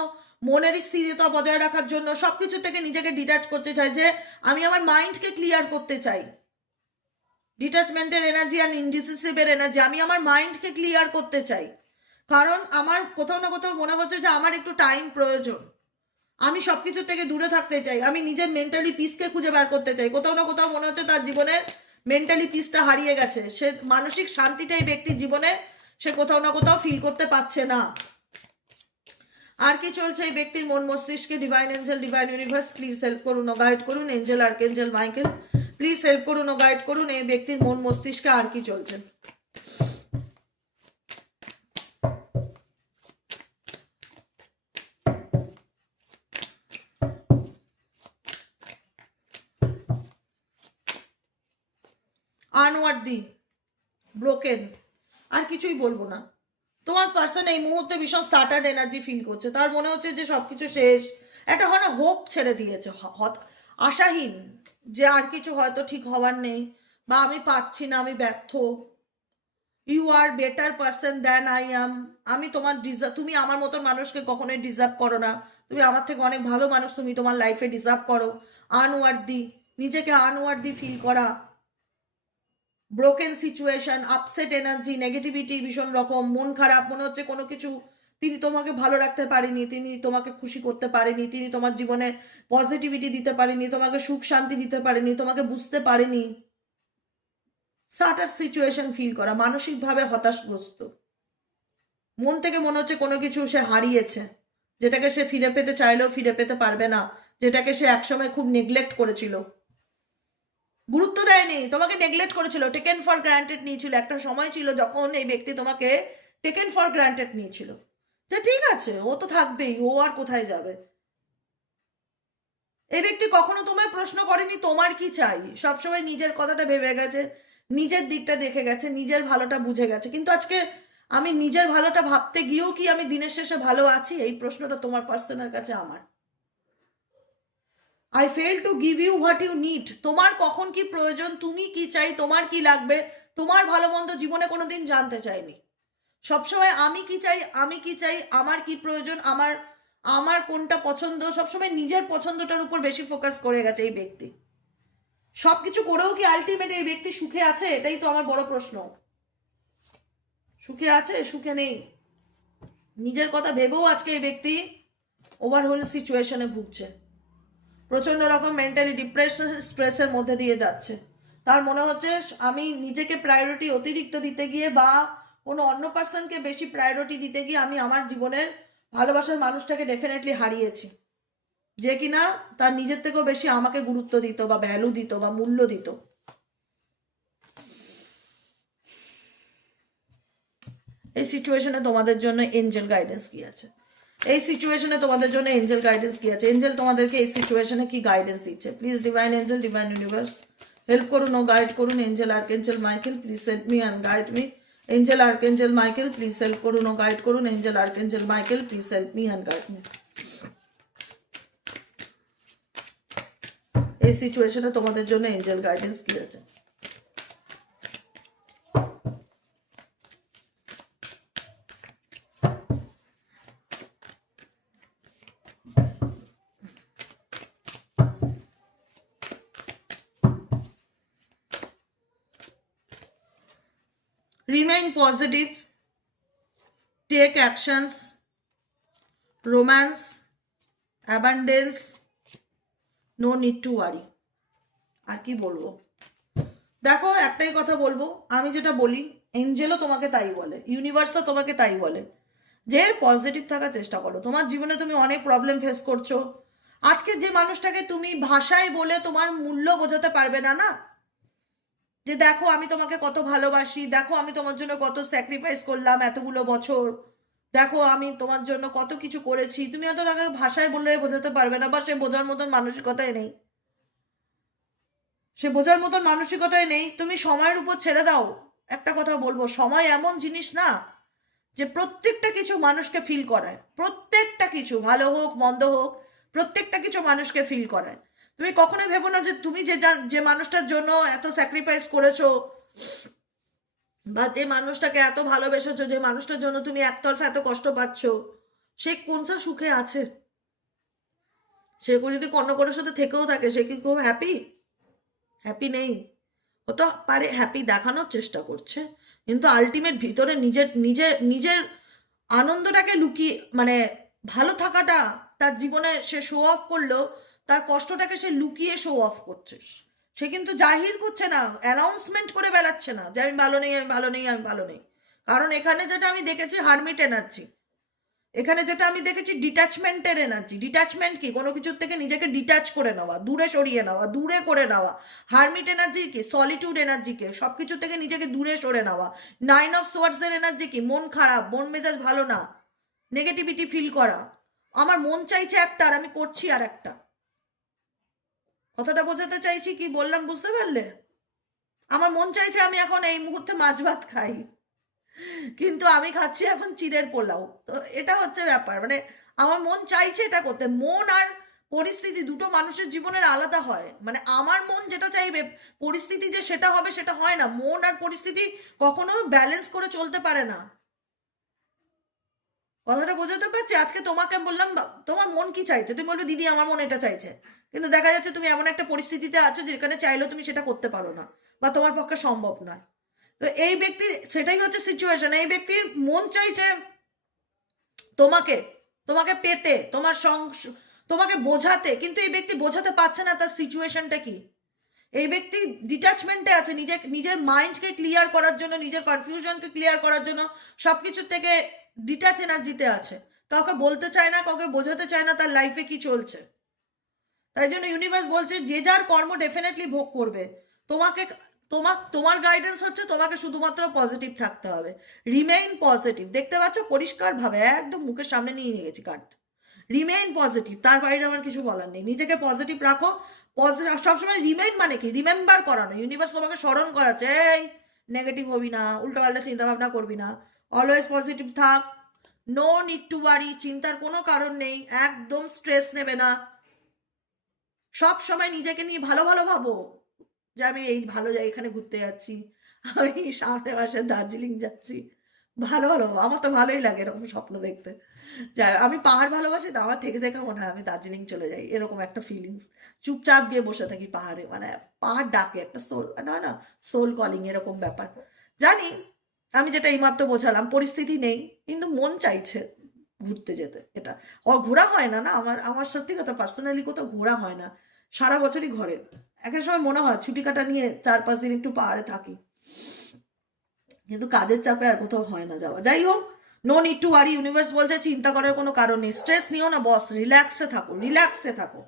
মনের স্থিরতা বজায় রাখার জন্য সবকিছু থেকে নিজেকে ডিটাচ করতে চায়, যে আমি আমার মাইন্ডকে ক্লিয়ার করতে চাই। ডিটাচমেন্টের এনার্জি আর ইনডিসিসিভের এনার্জি, আমি আমার মাইন্ডকে ক্লিয়ার করতে চাই, কারণ আমার কোথাও না কোথাও মনে হচ্ছে যে আমার একটু টাইম প্রয়োজন, আমি সবকিছু থেকে দূরে থাকতে চাই, আমি নিজের মেন্টালি পিসকে খুঁজে বার করতে চাই। কোথাও না কোথাও মনে হচ্ছে তার জীবনের মেন্টালি পিসটা হারিয়ে গেছে, সে মানসিক শান্তিটাই ব্যক্তির জীবনে সে কোথাও না কোথাও ফিল করতে পারছে না। আর কি চলছে এই ব্যক্তির মন মস্তিষ্কে? Divine angel, divine universe please help করুন ও গাইড করুন। Angel, archangel Michael please help করুন ও গাইড করুন। এই ব্যক্তির মন মস্তিষ্কে আর কি চলছে? আনওয়ার্দি, ব্রোকেন, আর কিছুই বলবো না। তোমার পার্সন এই মুহূর্তে ভীষণ স্টার্টার্ড এনার্জি ফিল করছে, তার মনে হচ্ছে যে সবকিছু শেষ, একটা হয় না হোপ ছেড়ে দিয়েছে, আশাহীন, যে আর কিছু হয়তো ঠিক হওয়ার নেই, বা আমি পারছি না, আমি ব্যর্থ। You are better person than I am. আমি তোমার তুমি আমার মতন মানুষকে কখনোই ডিজার্ভ করো না, তুমি আমার থেকে অনেক ভালো মানুষ তুমি তোমার লাইফে ডিজার্ভ করো। আনওয়ার্দি, নিজেকে আনওয়ার্দি ফিল করা, broken situation, upset energy, negativity ভীষণ রকম, মন খারাপ, মনে হচ্ছে কোনো কিছু তিনি তোমাকে ভালো রাখতে পারেনি, তিনি তোমাকে খুশি করতে পারেনি, তিনি তোমার জীবনে পজিটিভিটি দিতে পারেনি, তোমাকে সুখ শান্তি দিতে পারেনি, তোমাকে বুঝতে পারেনি। সাটার সিচুয়েশন ফিল করা, মানসিকভাবে হতাশগ্রস্ত, মন থেকে মনে হচ্ছে কোনো কিছু সে হারিয়েছে, যেটাকে সে ফিরে পেতে চাইলেও ফিরে পেতে পারবে না, যেটাকে সে একসময় খুব নেগলেক্ট করেছিল, গুরুত্ব দেয়নি, তোমাকে নেগলেক্ট করেছিল, টেকেন ফর গ্রান্টেড নিয়েছিল। একটা সময় ছিল যখন এই ব্যক্তি তোমাকে টেকেন ফর গ্রান্টেড নিয়েছিল, যে ঠিক আছে ও তো থাকবেই, ও আর কোথায় যাবে। এই ব্যক্তি কখনো তোমায় প্রশ্ন করেনি তোমার কি চাই, সবসময় নিজের কথাটা ভেবে গেছে, নিজের দিকটা দেখে গেছে, নিজের ভালোটা বুঝে গেছে। কিন্তু আজকে আমি নিজের ভালোটা ভাবতে গিয়েও কি আমি দিনের শেষে ভালো আছি, এই প্রশ্নটা তোমার পার্সনের কাছে আমার। I fail to give you what you need. তোমার কখন কি প্রয়োজন, তুমি কি চাই, তোমার কি লাগবে, তোমার ভালো মন্দ জীবনে কোনোদিন জানতে চাইনি। সবসময় আমি কি চাই, আমি কি চাই, আমার কি প্রয়োজন, আমার আমার কোনটা পছন্দ, সবসময় নিজের পছন্দটার উপর বেশি ফোকাস করে গেছে এই ব্যক্তি। সবকিছু করেও কি আলটিমেট এই ব্যক্তি সুখে আছে? এটাই তো আমার বড় প্রশ্ন। সুখে আছে, সুখে নেই, নিজের কথা ভেবেও আজকে এই ব্যক্তি ওভারহোল সিচুয়েশনে ভুগছে, প্রচন্ড রকম মেন্টালি ডিপ্রেশন, স্ট্রেসের মধ্যে দিয়ে যাচ্ছে। তার মনে হচ্ছে আমি নিজেকে প্রায়োরিটি অতিরিক্ত দিতে গিয়ে বা কোনো অন্য পার্সনকে বেশি প্রায়োরিটি দিতে গিয়ে আমি আমার জীবনের ভালোবাসার মানুষটাকে ডেফিনেটলি হারিয়েছি, যে কিনা তার নিজের থেকেও বেশি আমাকে গুরুত্ব দিত বা ভ্যালু দিত বা মূল্য দিত। এই সিচুয়েশনে তোমাদের জন্য এঞ্জেল গাইডেন্স কি আছে? এই সিচুয়েশনে তোমাদের জন্য এঞ্জেল গাইডেন্স কি আছে? এঞ্জেল তোমাদেরকে এই সিচুয়েশনে কি গাইডেন্স দিচ্ছে? Please divine angel, divine universe help করুন ও গাইড করুন। Angel archangel Michael please help me and guide me. Angel archangel Michael please help করুন ও গাইড করুন। Angel archangel Michael please help me and guide me. এই সিচুয়েশনে তোমাদের জন্য এঞ্জেল গাইডেন্স কি আছে? Remain positive, take actions, romance, abundance, no need to worry. আর কি বলবো? দেখো, একটাই কথা বলবো, আমি যেটা বলি এঞ্জেলও তোমাকে তাই বলে, ইউনিভার্সও তোমাকে তাই বলে, যে পজিটিভ থাকার চেষ্টা করো। তোমার জীবনে তুমি অনেক প্রবলেম ফেস করছো। আজকে যে মানুষটাকে তুমি ভাষায় বলে তোমার মূল্য বোঝাতে পারবে না, না, যে দেখো আমি তোমাকে কত ভালোবাসি, দেখো আমি তোমার জন্য কত স্যাক্রিফাইস করলাম এতগুলো বছর, দেখো আমি তোমার জন্য কত কিছু করেছি, তুমি হয়তো তাকে ভাষায় বললে বোঝাতে পারবে না, বা সে বোঝার মতন মানসিকতায় নেই, সে বোঝার মতন মানসিকতায় নেই। তুমি সময়ের উপর ছেড়ে দাও। একটা কথা বলবো, সময় এমন জিনিস না যে প্রত্যেকটা কিছু মানুষকে ফিল করায়, প্রত্যেকটা কিছু ভালো হোক মন্দ হোক প্রত্যেকটা কিছু মানুষকে ফিল করায়। তুমি কখনোই ভেবো না যে তুমি যে মানুষটার জন্য এত স্যাক্রিফাইস করেছো বা যে মানুষটাকে এত ভালোবেসেছো, যে মানুষটার জন্য তুমি একতরফা এত কষ্ট পাচ্ছ, সে কোনটা সুখে আছে? সে যদি অন্য কারোর সাথে থেকেও থাকে, সে কি খুব হ্যাপি? হ্যাপি নেই। হতে পারে হ্যাপি দেখানোর চেষ্টা করছে, কিন্তু আলটিমেট ভিতরে নিজের নিজের নিজের আনন্দটাকে লুকিয়ে, মানে ভালো থাকাটা তার জীবনে সে শো অফ করলো, তার কষ্টটাকে সে লুকিয়ে শো অফ করছে। সে কিন্তু জাহির করছে না, অ্যানাউন্সমেন্ট করে বেড়াচ্ছে না যে আমি ভালো নেই, আমি ভালো নেই, আমি ভালো নেই। কারণ এখানে যেটা আমি দেখেছি হারমিট এনার্জি, এখানে যেটা আমি দেখেছি ডিট্যাচমেন্টের এনার্জি। ডিট্যাচমেন্ট কি? কোনো কিছুর থেকে নিজেকে ডিট্যাচ করে নেওয়া, দূরে সরিয়ে নেওয়া, দূরে করে নেওয়া। হারমিট এনার্জি কি? সলিটিউড এনার্জিকে, সব কিছু থেকে নিজেকে দূরে সরে নেওয়া। 9 অফ সোয়ার্ডসের এনার্জি কি? মন খারাপ, মন মেজাজ ভালো না, নেগেটিভিটি ফিল করা। আমার মন চাইছে একটা আর আমি করছি আর একটা। কথাটা বোঝাতে চাইছি কি বললাম, বুঝতে পারলে? আমার মন চাইছে আমি এখন এই মুহূর্তে মাছ ভাত খাই, কিন্তু আমি খাচ্ছি এখন চিড়ের পোলাও। তো এটা হচ্ছে ব্যাপার, মানে আমার মন চাইছে এটা করতে। মন আর পরিস্থিতি দুটো মানুষের জীবনের আলাদা হয়। মানে আমার মন যেটা চাইবে, পরিস্থিতি যে সেটা হবে সেটা হয় না। মন আর পরিস্থিতি কখনো ব্যালেন্স করে চলতে পারে না। কথাটা বোঝাতে পারছি? আজকে তোমাকে বললাম তোমার মন কি চাইছে, তুমি বলবে দিদি আমার মন এটা চাইছে, কিন্তু দেখা যাচ্ছে তুমি এমন একটা পরিস্থিতিতে আছো যেখানে চাইলেও তুমি সেটা করতে পারো না বা তোমার পক্ষে সম্ভব নয়। তো এই ব্যক্তির সেটাই হচ্ছে সিচুয়েশন। এই ব্যক্তির মন চাইছে তোমাকে, তোমাকে পেতে, তোমাকে বোঝাতে, কিন্তু এই ব্যক্তি বোঝাতে পারছে না তার সিচুয়েশনটা কি। এই ব্যক্তি ডিট্যাচমেন্টে আছে, নিজের মাইন্ডকে ক্লিয়ার করার জন্য, নিজের কনফিউশনকে ক্লিয়ার করার জন্য সবকিছুর থেকে ডিট্যাচ এনার্জিতে আছে। কাউকে বলতে চায় না, কাউকে বোঝাতে চায় না তার লাইফে কি চলছে। তাই জন্য ইউনিভার্স বলছে যে যার কর্ম ডেফিনেটলি ভোগ করবে। তোমাকে তোমার গাইডেন্স হচ্ছে তোমাকে শুধুমাত্র পজিটিভ থাকতে হবে। Remain positive. দেখতে পাচ্ছ পরিষ্কারভাবে একদম মুখের সামনে নিয়ে গেছি কার্ড। রিমেইন পজিটিভ, তার বাইরে আমার কিছু বলার নেই। নিজেকে পজিটিভ রাখো। সবসময় রিমেইন মানে কি? রিমেম্বার করানো। ইউনিভার্স তোমাকে স্মরণ করাচ্ছে, এই নেগেটিভ হবি না, উল্টোপাল্টা চিন্তা ভাবনা করবি না, অলওয়েজ পজিটিভ থাক, নো নিড টু ওয়ারি, চিন্তার কোনো কারণ নেই, একদম স্ট্রেস নেবে না, সব সময় নিজেকে নিয়ে ভালো ভালো ভাবো যে আমি এই ভালো জায়গা এখানে ঘুরতে যাচ্ছি, আমি সামনের মাসে দার্জিলিং যাচ্ছি। ভালো ভালো, আমার তো ভালোই লাগে এরকম স্বপ্ন দেখতে। যাই, আমি পাহাড় ভালোবাসি, তো আমার থেকে দেখে মনে হয় আমি দার্জিলিং চলে যাই, এরকম একটা ফিলিংস। চুপচাপ গিয়ে বসে থাকি পাহাড়ে, মানে পাহাড় ডাকে, একটা সোল, না না, সোল কলিং এরকম ব্যাপার। জানি আমি যেটা এইমাত্র বোঝালাম, পরিস্থিতি নেই কিন্তু মন চাইছে ঘুরতে যেতে। এটা ঘোরা হয় না, না আমার আমার সত্যি কথা, পার্সোনালি কোথাও ঘোরা হয় না, সারা বছরই ঘরে। একটা সময় মনে হয় ছুটি কাটা নিয়ে 4-5 দিন একটু পাহাড়ে থাকি, কিন্তু কাজের চাপে আর কোথাও হয় না যাওয়া। যাই হোক, no need to worry, universe বলছে চিন্তা করার কোনো কারণ নেই, স্ট্রেস নিও না বস, রিল্যাক্সে থাকো, রিল্যাক্সে থাকো,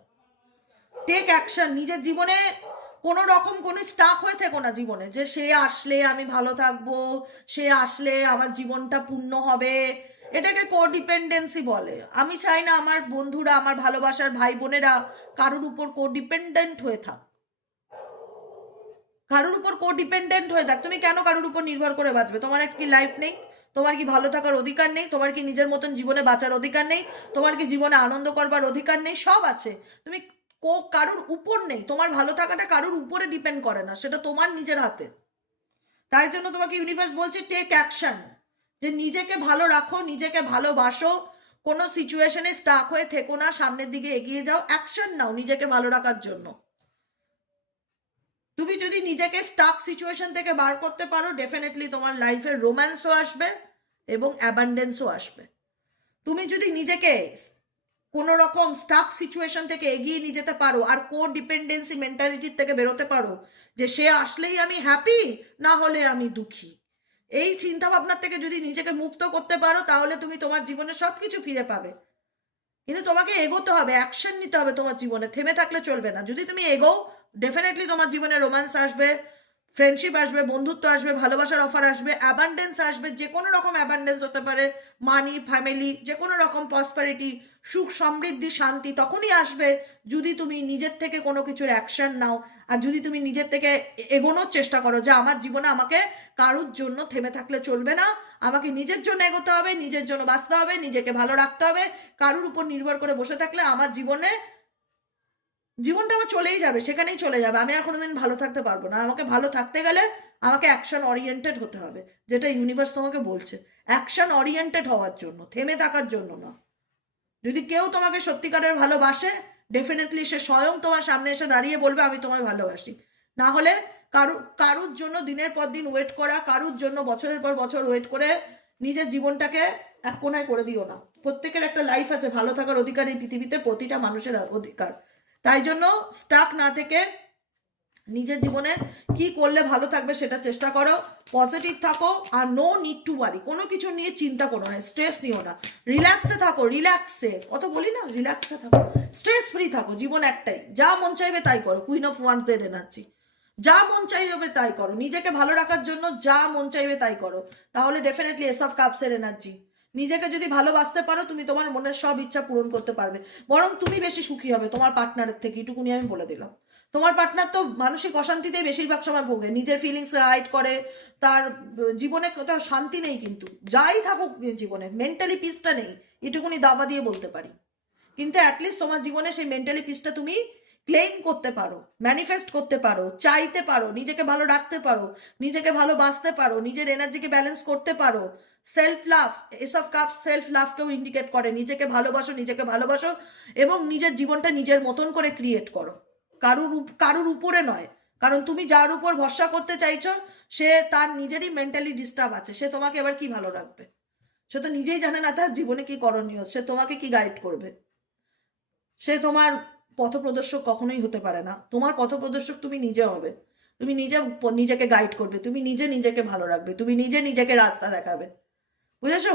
টেক অ্যাকশন। নিজের জীবনে কোনো রকম কোনো স্টাক হয়ে থেকো না জীবনে, যে সে আসলে আমি ভালো থাকবো, সে আসলে আমার জীবনটা পূর্ণ হবে। এটাকে কোডিপেন্ডেন্সি বলে। আমি চাই না আমার বন্ধুরা, আমার ভালোবাসার ভাই বোনেরা কারোর উপর কোডিপেন্ডেন্ট হয়ে থাক, কারোর উপর কোডিপেন্ডেন্ট হয়ে থাক। তুমি কেন কারোর উপর নির্ভর করে বাঁচবে? তোমার কি লাইফ নেই? তোমার কি ভালো থাকার অধিকার নেই? তোমার কি নিজের মতন জীবনে বাঁচার অধিকার নেই? তোমার কি জীবনে আনন্দ করবার অধিকার নেই? সব আছে। তুমি কারোর উপর নেই। তোমার ভালো থাকাটা কারোর উপরে ডিপেন্ড করে না, সেটা তোমার নিজের হাতে। তাই জন্য তোমাকে ইউনিভার্স বলছে টেক অ্যাকশন, যে নিজেকে ভালো রাখো, নিজেকে ভালোবাসো, কোনো সিচুয়েশনে স্টাক হয়ে থেকো না, সামনের দিকে এগিয়ে যাও, অ্যাকশন নাও নিজেকে ভালো রাখার জন্য। তুমি যদি নিজেকে স্টাক সিচুয়েশন থেকে বার করতে পারো, ডেফিনেটলি তোমার লাইফের রোম্যান্সও আসবে এবং অ্যাবান্ডেন্সও আসবে। তুমি যদি নিজেকে কোনো রকম স্টাক সিচুয়েশন থেকে এগিয়ে নিয়ে যেতে পারো আর কো ডিপেন্ডেন্সি মেন্টালিটির থেকে বেরোতে পারো, যে সে আসলেই আমি হ্যাপি, না হলে আমি দুঃখী, এই চিন্তা ভাবনার থেকে যদি নিজেকে মুক্ত করতে পারো, তাহলে তুমি তোমার জীবনে সব কিছু ফিরে পাবে। কিন্তু তোমাকে এগোতে হবে, অ্যাকশন নিতে হবে তোমার জীবনে, থেমে থাকলে চলবে না। যদি তুমি এগো, ডেফিনেটলি তোমার জীবনে রোম্যান্স আসবে, ফ্রেন্ডশিপ আসবে, বন্ধুত্ব আসবে, ভালোবাসার অফার আসবে, অ্যাবান্ডেন্স আসবে, যে কোনো রকম অ্যাবান্ডেন্স হতে পারে, মানি, ফ্যামিলি, যে কোনো রকম প্রসপারিটি, সুখ, সমৃদ্ধি, শান্তি তখনই আসবে যদি তুমি নিজের থেকে কোনো কিছুর অ্যাকশন নাও, আর যদি তুমি নিজের থেকে এগোনোর চেষ্টা করো, যে আমার জীবনে আমাকে কারোর জন্য থেমে থাকলে চলবে না, আমাকে নিজের জন্য এগোতে হবে, নিজের জন্য বাঁচতে হবে, নিজেকে ভালো রাখতে হবে। কারোর উপর নির্ভর করে বসে থাকলে আমার জীবনটা আমার চলেই যাবে, সেখানেই চলে যাবে, আমি আর কোনোদিন ভালো থাকতে পারবো না। আমাকে ভালো থাকতে গেলে আমাকে অ্যাকশন ওরিয়েন্টেড হতে হবে, যেটা ইউনিভার্স তোমাকে বলছে, অ্যাকশন ওরিয়েন্টেড হওয়ার জন্য, থেমে থাকার জন্য না। যদি কেউ তোমাকে সত্যিকারের ভালোবাসে, ডেফিনেটলি সে স্বয়ং তোমার সামনে এসে দাঁড়িয়ে বলবে আমি তোমায় ভালোবাসি। না হলে কারুর জন্য দিনের পর দিন ওয়েট করা, কারুর জন্য বছরের পর বছর ওয়েট করে নিজের জীবনটাকে এক কোনায় করে দিও না। প্রত্যেকের একটা লাইফ আছে, ভালো থাকার অধিকার এই পৃথিবীতে প্রতিটা মানুষের অধিকার। তাই জন্য স্টাক না থেকে নিজের জীবনে কি করলে ভালো থাকবে সেটা চেষ্টা করো, পজিটিভ থাকো, আর নো নিড টু ওয়ারি, কোনো কিছু নিয়ে চিন্তা করো না, স্ট্রেস নিও না, রিল্যাক্সে থাকো, রিল্যাক্সে, কত বলি না, রিল্যাক্সে থাকো, স্ট্রেস ফ্রি থাকো। জীবন একটাই, যা মন চাইবে তাই করো, কুইন অফ ওয়ান্স এর এনার্জি, যা মন চাইবে তাই করো, নিজেকে ভালো রাখার জন্য যা মন চাইবে তাই করো, তাহলে ডেফিনেটলি এস অফ কাপসের এনার্জি। নিজেকে যদি ভালোবাসতে পারো, তুমি তোমার মনের সব ইচ্ছা পূরণ করতে পারবে, বরং তুমি বেশি সুখী হবে তোমার পার্টনারের থেকে, এটুকুনি আমি বলে দিলাম। তোমার পার্টনার তো মানসিক অশান্তিতে বেশিরভাগ সময় ভোগে, নিজের ফিলিংস হাইড করে, তার জীবনে কোথাও শান্তি নেই, কিন্তু যাই থাকুক জীবনে মেন্টালি পিসটা নেই, এটুকুনি দাবা দিয়ে বলতে পারি। কিন্তু অ্যাটলিস্ট তোমার জীবনে সেই মেন্টালি পিসটা তুমি ক্লেম করতে পারো, ম্যানিফেস্ট করতে পারো, চাইতে পারো, নিজেকে ভালো রাখতে পারো, নিজেকে ভালোবাসতে পারো, নিজের এনার্জিকে ব্যালেন্স করতে পারো। সেলফ লাভ, এসব কাপ সেলফ লাভকেও ইন্ডিকেট করে, নিজেকে ভালোবাসো, নিজেকে ভালোবাসো এবং নিজের জীবনটা নিজের মতন করে ক্রিয়েট করো, কারুর উপরে নয়। কারণ তুমি যার উপর ভরসা করতে চাইছো, সে তার নিজেরই মেন্টালি ডিস্টার্ব আছে, সে তোমাকে এবার কি ভালো রাখবে? সে তো নিজেই জানে না তার জীবনে কি করণীয়, সে তোমাকে কি গাইড করবে? সে তোমার পথপ্রদর্শক কখনোই হতে পারে না, তোমার পথপ্রদর্শক তুমি নিজে হবে, তুমি নিজেকে গাইড করবে, তুমি নিজেকে ভালো রাখবে, তুমি নিজেকে রাস্তা দেখাবে, বুঝেছো?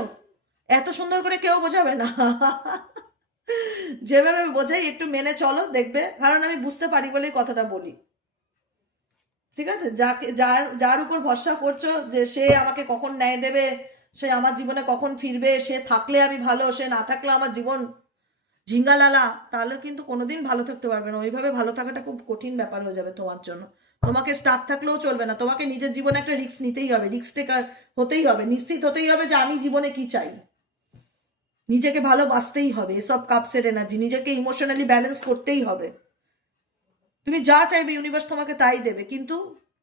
এত সুন্দর করে কেউ বোঝাবে না। যেভাবে বোঝাই একটু মেনে চলো, দেখবে, কারণ আমি বুঝতে পারি বলেই কথাটা বলি, ঠিক আছে? যার উপর ভরসা করছো যে সে আমাকে কখন ন্যায় দেবে, সে আমার জীবনে কখন ফিরবে, সে থাকলে আমি ভালো, সে না থাকলে আমার জীবন ঝিঙ্গালালা, তাহলে কিন্তু কোনোদিন ভালো থাকতে পারবে না। ওইভাবে ভালো থাকাটা খুব কঠিন ব্যাপার হয়ে যাবে তোমার জন্য। তোমাকে স্টাক থাকলেও চলবে না, তোমাকে নিজের জীবনে একটা রিস্ক নিতেই হবে, রিস্ক টেকার হতেই হবে, নিশ্চিত হতেই হবে যে আমি জীবনে কি চাই, নিজেকে ভালোবাসতেই হবে, এসব কাপসের এনার্জি, নিজেকে ইমোশনালি ব্যালেন্স করতেই হবে। তুমি যা চাইবে ইউনিভার্স তোমাকে তাই দেবে, কিন্তু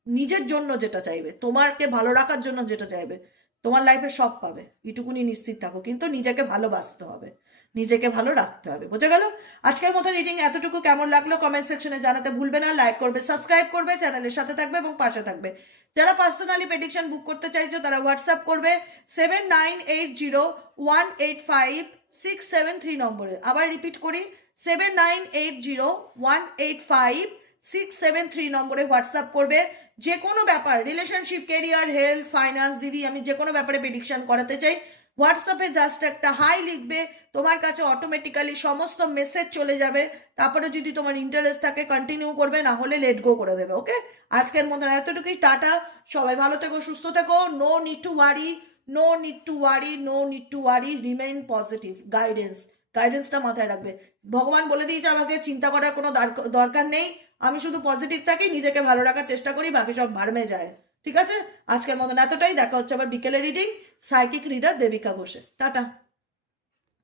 নিজের জন্য যেটা চাইবে, তোমাকে ভালো রাখার জন্য যেটা চাইবে, তোমার লাইফে সব পাবে, এটুকুনি নিশ্চিত থাকো। কিন্তু নিজেকে ভালোবাসতে হবে, নিজেকে ভালো রাখতে হবে, বোঝা গেল? আজকের মতো রিডিং এতটুকু। কেমন লাগলো কমেন্ট সেকশনে জানাতে ভুলবে না, লাইক করবে, সাবস্ক্রাইব করবে, চ্যানেলের সাথে থাকবে এবং পাশে থাকবে। যারা পার্সোনালি প্রেডিকশন বুক করতে চাইছো তারা হোয়াটসঅ্যাপ করবে 7980185673 নম্বরে। আবার রিপিট করি, 79801856 673 নম্বরে হোয়াটসঅ্যাপ করবে। যে কোনো ব্যাপার, রিলেশনশিপ, কেরিয়ার, হেলথ, ফাইন্যান্স, দিদি আমি যে কোনো ব্যাপারে প্রেডিকশন করাতে চাই, হোয়াটসঅ্যাপে জাস্ট একটা হাই লিখবে, তোমার কাছে অটোমেটিক্যালি সমস্ত মেসেজ চলে যাবে। তারপরে যদি তোমার ইন্টারেস্ট থাকে কন্টিনিউ করবে, না হলে লেট গো করে দেবে। ওকে, আজকের মতন এতটুকুই, টাটা। সবাই ভালো থেকো, সুস্থ থেকো। No need to worry, no need to worry, no need to worry, remain positive. গাইডেন্সটা মাথায় রাখবে। ভগবান বলে দিয়েছে আমাকে চিন্তা করার কোনো দরকার নেই, আমি শুধু পজিটিভ থাকি, নিজেকে ভালো রাখার চেষ্টা করি, বাকি সব ভাড়মে যায়। ঠিক আছে, আজকের মতন এতটাই। দেখা হচ্ছে আবার বিকেলে রিডিং, সাইকিক রিডার দেবিকা ঘোষে। টাটা।